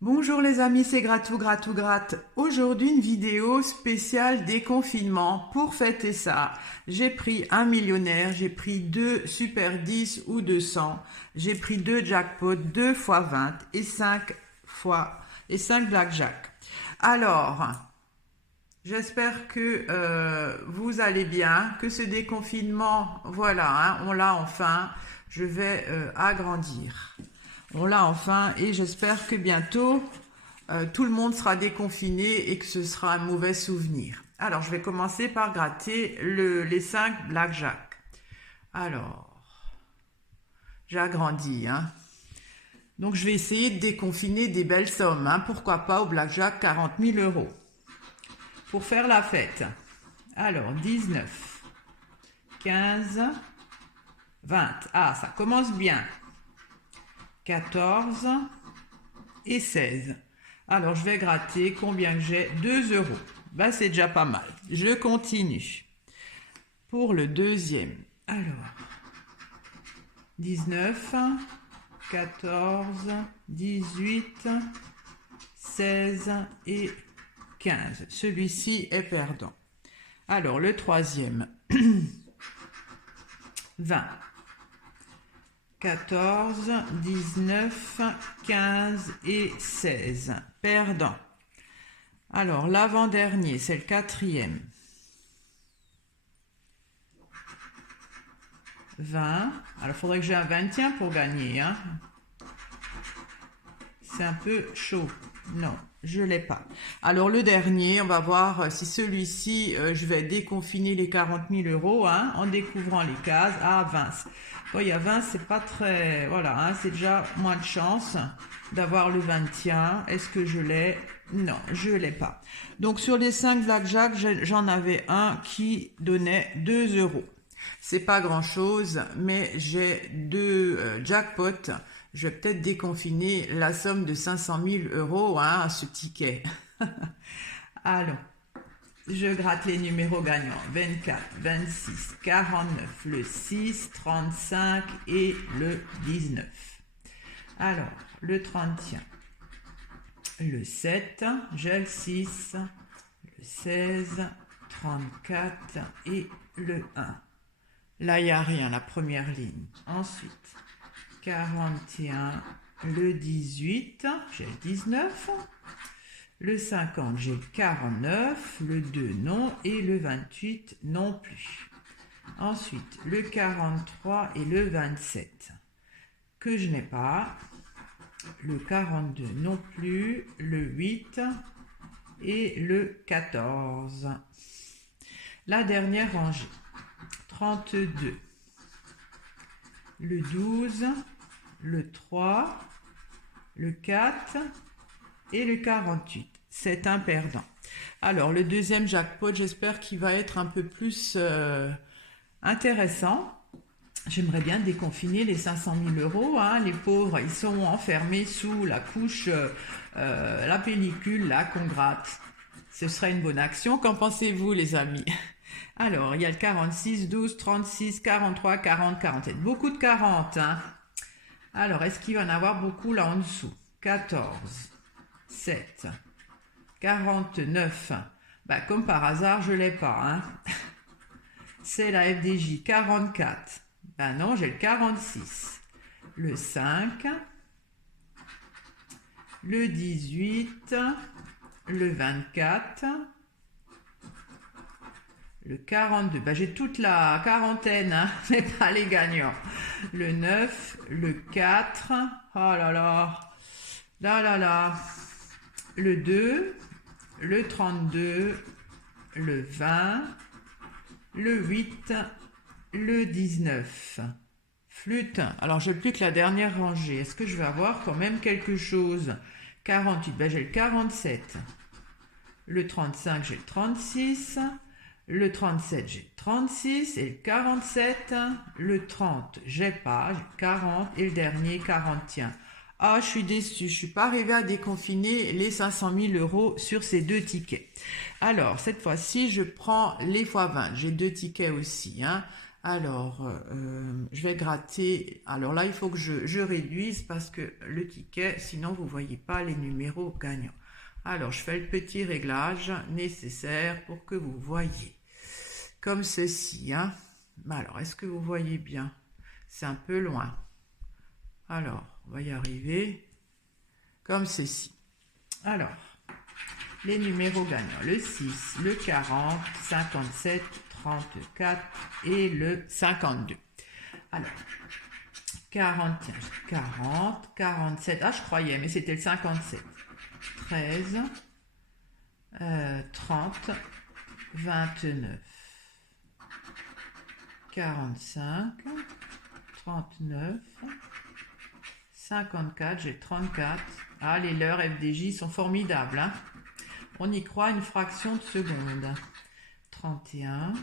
Bonjour les amis, c'est Gratou Gratte. Aujourd'hui une vidéo spéciale déconfinement. Pour fêter ça, j'ai pris un millionnaire, j'ai pris 2 Super 10 ou 200, j'ai pris 2 jackpots, 2 fois 20 et 5 blackjack. Alors, j'espère que vous allez bien, que ce déconfinement, voilà, on l'a enfin, je vais agrandir. On l'a enfin et j'espère que bientôt tout le monde sera déconfiné et que ce sera un mauvais souvenir. Alors je vais commencer par gratter les 5 blackjack. Alors, j'agrandis. Donc je vais essayer de déconfiner des belles sommes. Pourquoi pas au blackjack 40 000 euros. Pour faire la fête. Alors 19, 15, 20. Ah, ça commence bien. 14 et 16. Alors, je vais gratter combien que j'ai 2 euros. Ben, c'est déjà pas mal. Je continue. Pour le deuxième. Alors, 19, 14, 18, 16 et 15. Celui-ci est perdant. Alors, le troisième. 20. 14, 19, 15 et 16. Perdant. Alors, l'avant-dernier, c'est le quatrième. 20. Alors, il faudrait que j'ai un 21 pour gagner. C'est un peu chaud. Non, je ne l'ai pas. Alors, le dernier, on va voir si celui-ci, je vais déconfiner les 40 000 euros en découvrant les cases. Ah, 20. Bon, il y a 20, c'est pas très... Voilà, c'est déjà moins de chance d'avoir le 21. Est-ce que je l'ai? Non, je l'ai pas. Donc, sur les 5 blackjack, j'en avais un qui donnait 2 euros. C'est pas grand-chose, mais j'ai 2 jackpots. Je vais peut-être déconfiner la somme de 500 000 euros à ce ticket. Allons. Je gratte les numéros gagnants. 24, 26, 49, le 6, 35 et le 19. Alors, le 31, le 7, j'ai le 6, le 16, 34 et le 1. Là, il n'y a rien, la première ligne. Ensuite, 41, le 18, j'ai le 19. Le 50, j'ai le 49, le 2 non et le 28 non plus. Ensuite, le 43 et le 27 que je n'ai pas. Le 42 non plus, le 8 et le 14. La dernière rangée, 32, le 12, le 3, le 4 et le 48. C'est un perdant. Alors, le deuxième jackpot, j'espère qu'il va être un peu plus intéressant. J'aimerais bien déconfiner les 500 000 euros. Les pauvres, ils sont enfermés sous la couche, la pellicule là qu'on gratte. Ce serait une bonne action. Qu'en pensez-vous, les amis? Alors, il y a le 46, 12, 36, 43, 40, 47. Beaucoup de 40. Alors, est-ce qu'il va en avoir beaucoup là en dessous? 14. 7, 49, comme par hasard, je ne l'ai pas. C'est la FDJ, 44. Non, j'ai le 46. Le 5, le 18, le 24, le 42. J'ai toute la quarantaine, mais pas les gagnants. Le 9, le 4, oh là là, là là là. Le 2, le 32, le 20, le 8, le 19. Flûte. Alors, je n'ai plus que la dernière rangée. Est-ce que je vais avoir quand même quelque chose? 48, j'ai le 47. Le 35, j'ai le 36. Le 37, j'ai le 36. Et le 47, le 30, j'ai pas. J'ai 40. Et le dernier, 41. Ah, je suis déçue, je ne suis pas arrivée à déconfiner les 500 000 euros sur ces 2 tickets. Alors, cette fois-ci, je prends les x 20. J'ai 2 tickets aussi. Alors, je vais gratter. Alors là, il faut que je réduise parce que le ticket, sinon vous ne voyez pas les numéros gagnants. Alors, je fais le petit réglage nécessaire pour que vous voyez. Comme ceci, hein. Alors, est-ce que vous voyez bien? C'est un peu loin. Alors, on va y arriver. Comme ceci. Alors, les numéros gagnants. Le 6, le 40, 57, 34 et le 52. Alors, 41, 40, 47. Ah, je croyais, mais c'était le 57. 13, 30, 29, 45, 39, 54, j'ai 34. Ah, les leurs FDJ sont formidables, hein. On y croit une fraction de seconde. 31,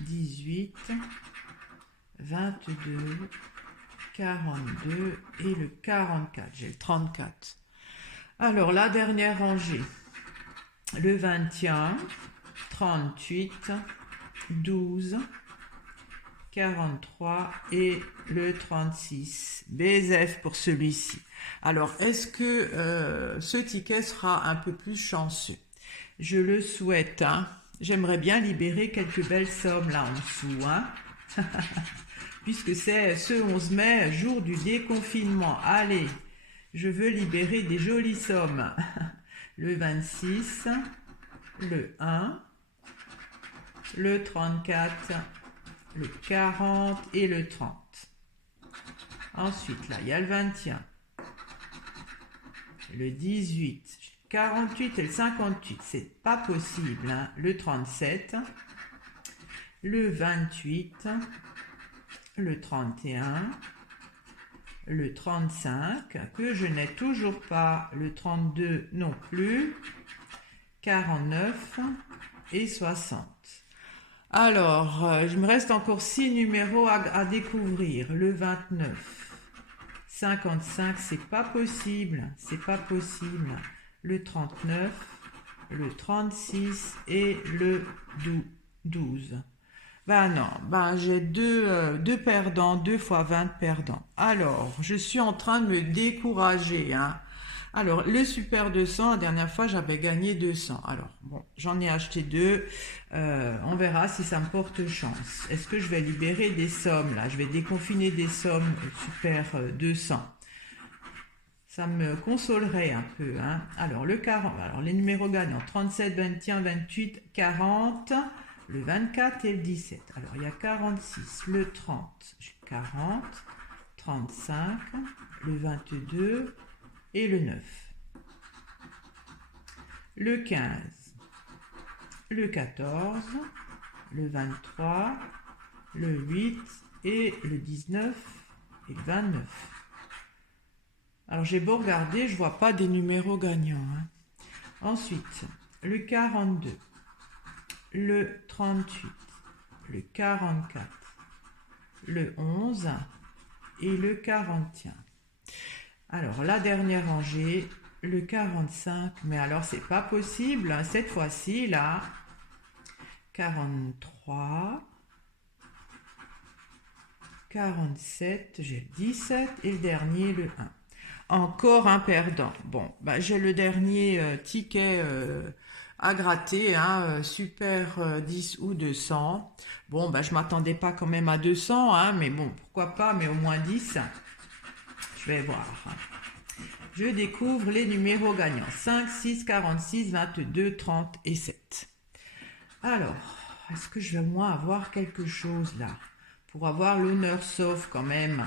18, 22, 42 et le 44. J'ai le 34. Alors, la dernière rangée. Le 21, 38, 12, 43 et le 36. BSF pour celui-ci. Alors, est-ce que ce ticket sera un peu plus chanceux? Je le souhaite, hein. J'aimerais bien libérer quelques belles sommes là en dessous, hein. Puisque c'est ce 11 mai, jour du déconfinement. Allez, je veux libérer des jolies sommes. Le 26, le 1, le 34, le 40 et le 30. Ensuite, là, il y a le 21, le 18, 48 et le 58. C'est pas possible, hein. Le 37, le 28, le 31, le 35, que je n'ai toujours pas, le 32 non plus, 49 et 60. Alors, il me reste encore 6 numéros à découvrir. Le 29, 55, c'est pas possible, c'est pas possible. Le 39, le 36 et le 12. Ben non, ben j'ai deux perdants, 2 fois 20 perdants. Alors, je suis en train de me décourager, hein. Alors, le Super 200, la dernière fois, j'avais gagné 200. Alors, bon, j'en ai acheté 2. On verra si ça me porte chance. Est-ce que je vais libérer des sommes, là? Je vais déconfiner des sommes Super 200. Ça me consolerait un peu, hein. Alors, le 40, alors les numéros gagnants, 37, 21, 28, 40... le 24 et le 17. Alors, il y a 46, le 30, j'ai 40, 35, le 22 et le 9. Le 15, le 14, le 23, le 8 et le 19 et le 29. Alors, j'ai beau regarder, je ne vois pas des numéros gagnants, hein. Ensuite, le 42. Le 38, le 44, le 11 et le 41. Alors, la dernière rangée, le 45, mais alors c'est pas possible, cette fois-ci, là, 43, 47, j'ai le 17 et le dernier, le 1. Encore un perdant. Bon, bah, j'ai le dernier ticket à gratter, hein, Super 10 ou 200. Bon, bah, je m'attendais pas quand même à 200, hein, mais bon, pourquoi pas, mais au moins 10. Je vais voir. Je découvre les numéros gagnants. 5, 6, 46, 22, 30 et 7. Alors, est-ce que je vais au moins avoir quelque chose là? Pour avoir l'honneur sauf quand même.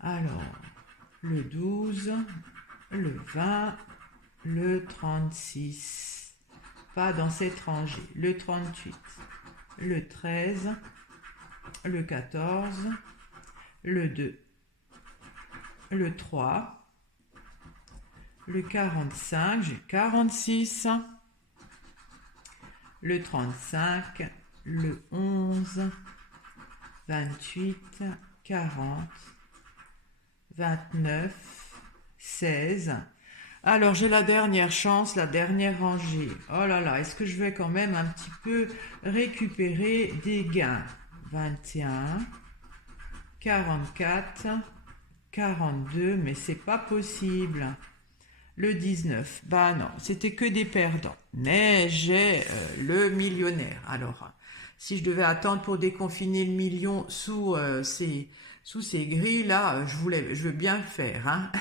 Alors, le 12, le 20, le 36, pas dans cette rangée, le 38, le 13, le 14, le 2, le 3, le 45, j'ai 46, le 35, le 11, 28, 40, 29, 16. Alors, j'ai la dernière chance, la dernière rangée. Oh là là, est-ce que je vais quand même un petit peu récupérer des gains? 21, 44, 42, mais c'est pas possible. Le 19, bah non, c'était que des perdants. Mais j'ai le millionnaire. Alors, si je devais attendre pour déconfiner le million sous ces grilles-là, je veux bien le faire, hein.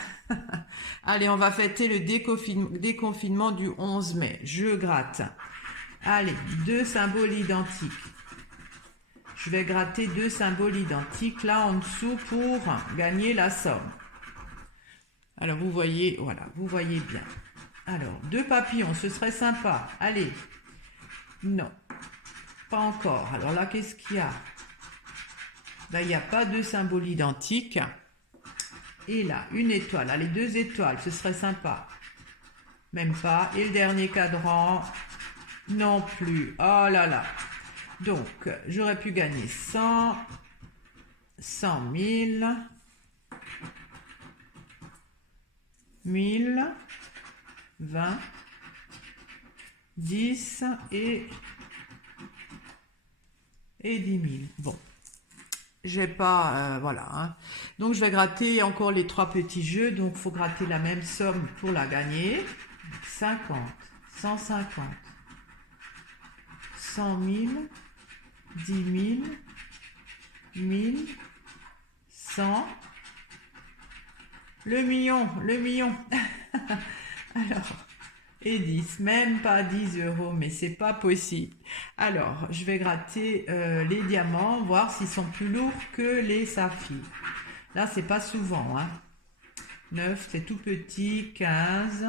Allez, on va fêter le déconfinement du 11 mai. Je gratte. Allez, deux symboles identiques. Je vais gratter deux symboles identiques là en dessous pour gagner la somme. Alors, vous voyez, voilà, vous voyez bien. Alors, deux papillons, ce serait sympa. Allez. Non, pas encore. Alors là, qu'est-ce qu'il y a? Là, il n'y a pas deux symboles identiques. Et là, une étoile. Allez, deux étoiles, ce serait sympa. Même pas. Et le dernier cadran, non plus. Oh là là. Donc, j'aurais pu gagner 100, 100 000, 1000, 20, 10 et 10 000. Bon. J'ai pas, voilà, hein. Donc je vais gratter encore les trois petits jeux, donc il faut gratter la même somme pour la gagner. 50, 150, 100 000, 10 000, 1000, 100, le million, le million. Alors, et 10, même pas 10 euros, mais c'est pas possible. Alors, je vais gratter les diamants, voir s'ils sont plus lourds que les saphirs. Là, c'est pas souvent, hein. 9, c'est tout petit, 15.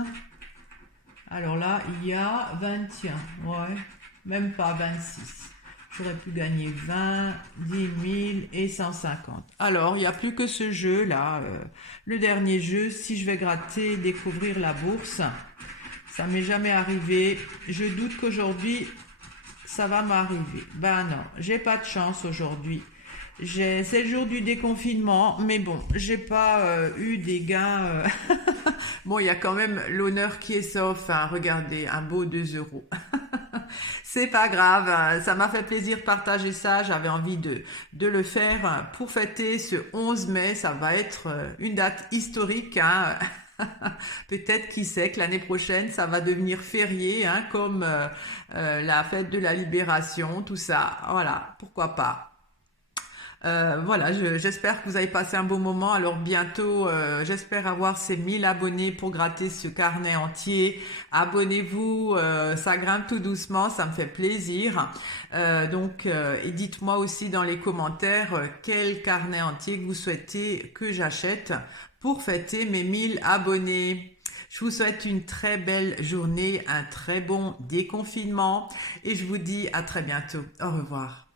Alors là, il y a 21, ouais, même pas 26. J'aurais pu gagner 20, 10 000 et 150. Alors, il n'y a plus que ce jeu-là, le dernier jeu. Si je vais gratter, découvrir la bourse, ça m'est jamais arrivé. Je doute qu'aujourd'hui, ça va m'arriver. Ben non, j'ai pas de chance aujourd'hui. C'est le jour du déconfinement, mais bon, j'ai pas eu des gains. Bon, il y a quand même l'honneur qui est sauf, hein. Regardez, un beau 2 euros. C'est pas grave, hein. Ça m'a fait plaisir de partager ça. J'avais envie de le faire pour fêter ce 11 mai. Ça va être une date historique, hein. Peut-être, qui sait, que l'année prochaine, ça va devenir férié, hein, comme la fête de la Libération, tout ça. Voilà, pourquoi pas. Voilà, j'espère que vous avez passé un beau moment. Alors bientôt, j'espère avoir ces 1000 abonnés pour gratter ce carnet entier. Abonnez-vous, ça grimpe tout doucement, ça me fait plaisir. Et dites-moi aussi dans les commentaires quel carnet entier que vous souhaitez que j'achète pour fêter mes 1000 abonnés. Je vous souhaite une très belle journée, un très bon déconfinement et je vous dis à très bientôt. Au revoir.